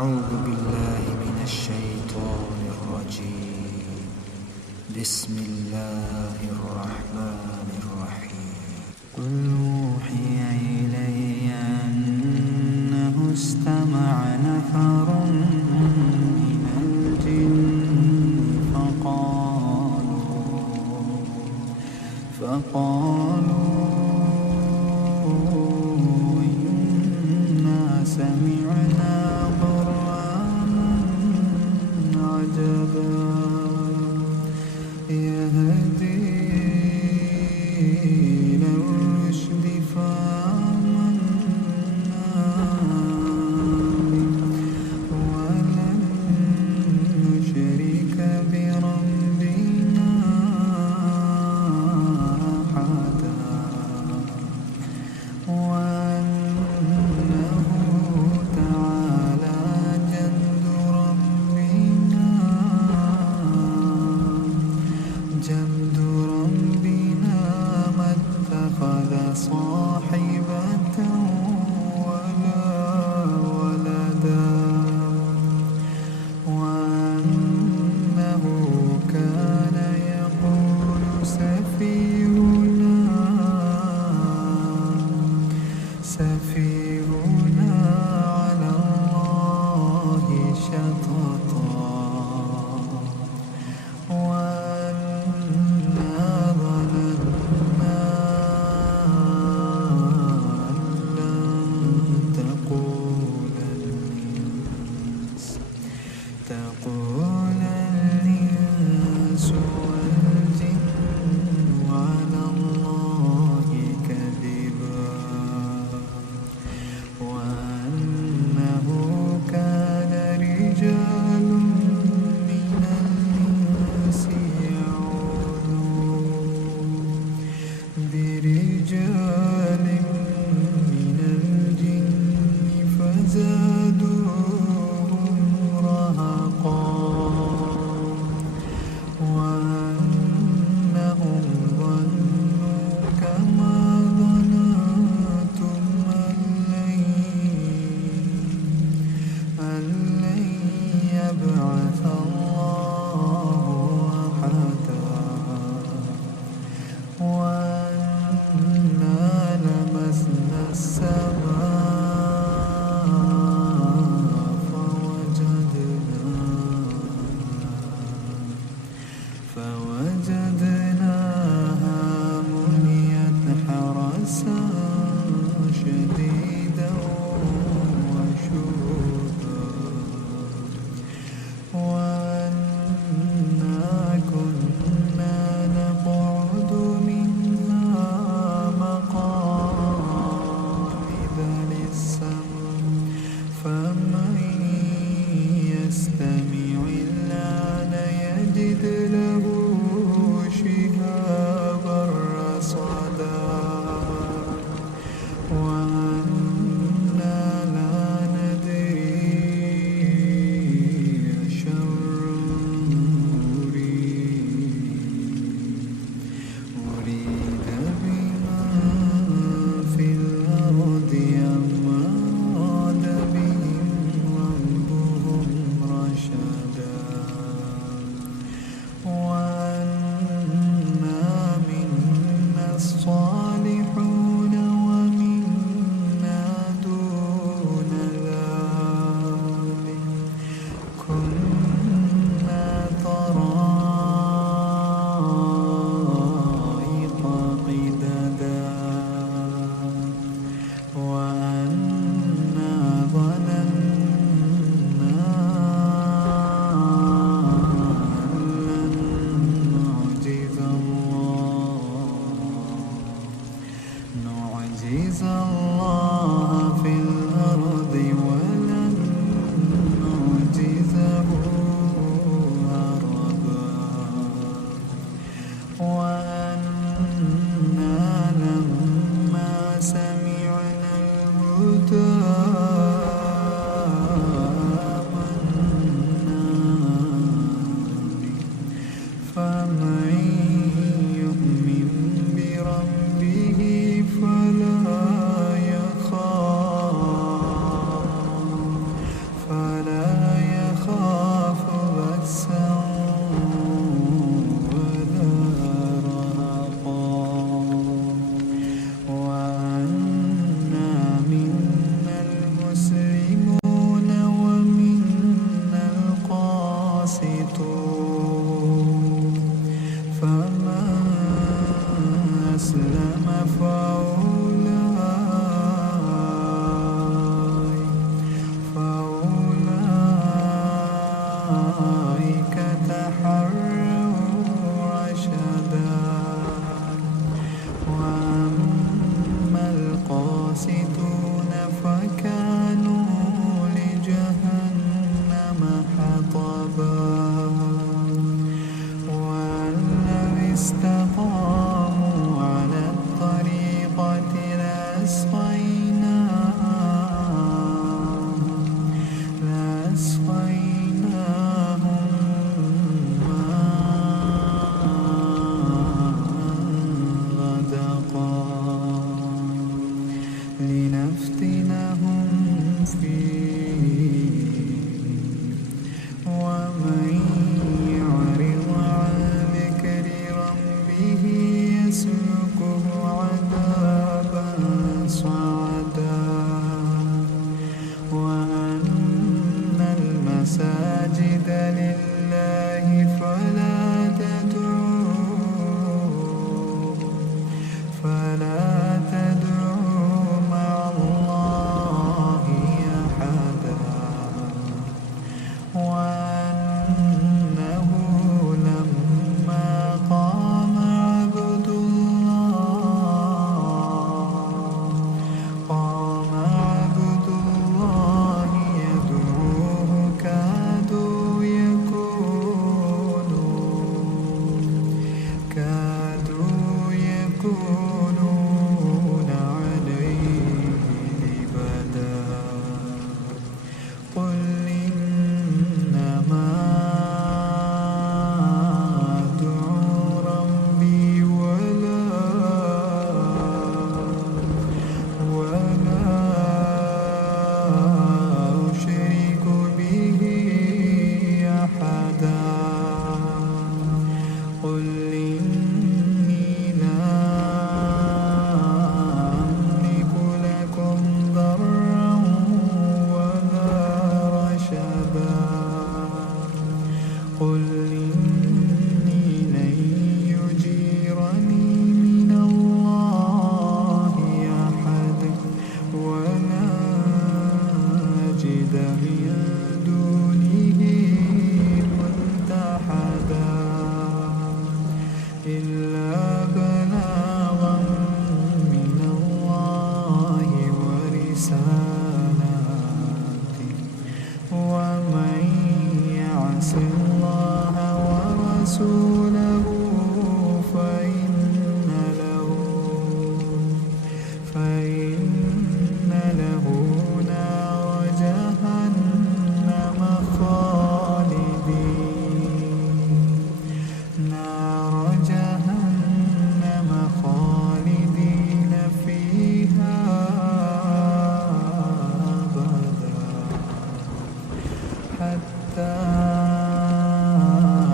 أعوذ بالله من الشيطان الرجيم. بسم الله الرحمن الرحيم. قل أوحي إلي أنه استمع نفر من الجن فقالوا إنا سمعنا قرآنا عجبا يهدي إلى الرشد فآمنا به ولن نشرك بربنا أحدا وأنه تعالى جد ربنا ما اتخذ صاحبة ولا ولدا وأنه كان يقول سفيهنا على الله شططا وأنا ظننا أن لن تقول الإنس والجن على الله كذبا وأنه كان رجال من الإنس يعوذون برجال من الجن فزادوهم رهقا وأنهم ظنوا كما ظننتم أن لن يبعث الله أحدا وأنا لمسنا السماء فوجدناها مليت حرسا شديدا وشهبا وأنا كنا نقعد منها مقاعد للسمع فمن يستمع الآن يجد له شهابا رصدا وأنا لا ندري أشر أريد بمن في الأرض أم أراد بهم ربهم رشدا المساجد لله فلا تدعوا مع الله أحدا وأنه لما قام عبد الله يدعوه كادوا يكونون عليه لبدا قل إنما أدعو ربي ولا أشرك به أحدا قل إني لا أملك لكم ضرا ولا رشدا قل إني لن يجيرني من الله أحد ولا أجد من دونه ملتحدا إلا بلاغا من الله ورسالاته ومن يعص الله ورسوله فإن له نار جهنم خالدين فيها أبدا حتى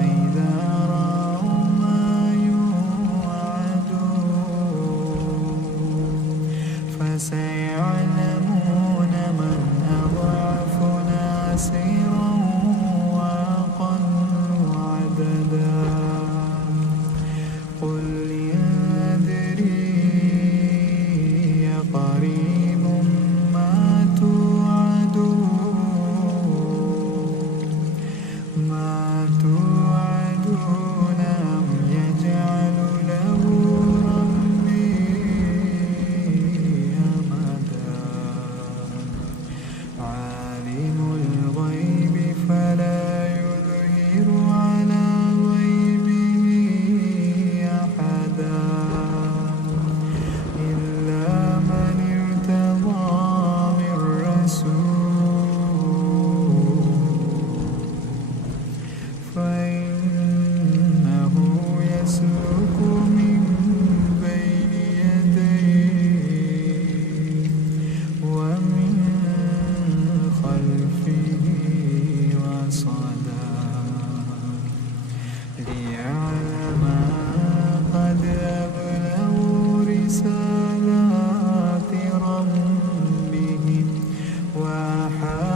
إذا رأوا ما يوعدون فسيعلمون من أضعف ناصرا وأقل عددا قل أدري قريب ما توعدون أم يجعل له ربي أمدا عالم الغيب فلا يظهر على غيبه أحدا إلا من ارتضى من رسول فإنه يسلك من بين يديه ومن خلفه رصدا ليعلم قد أبلغوا رسالات ربهم وأحاط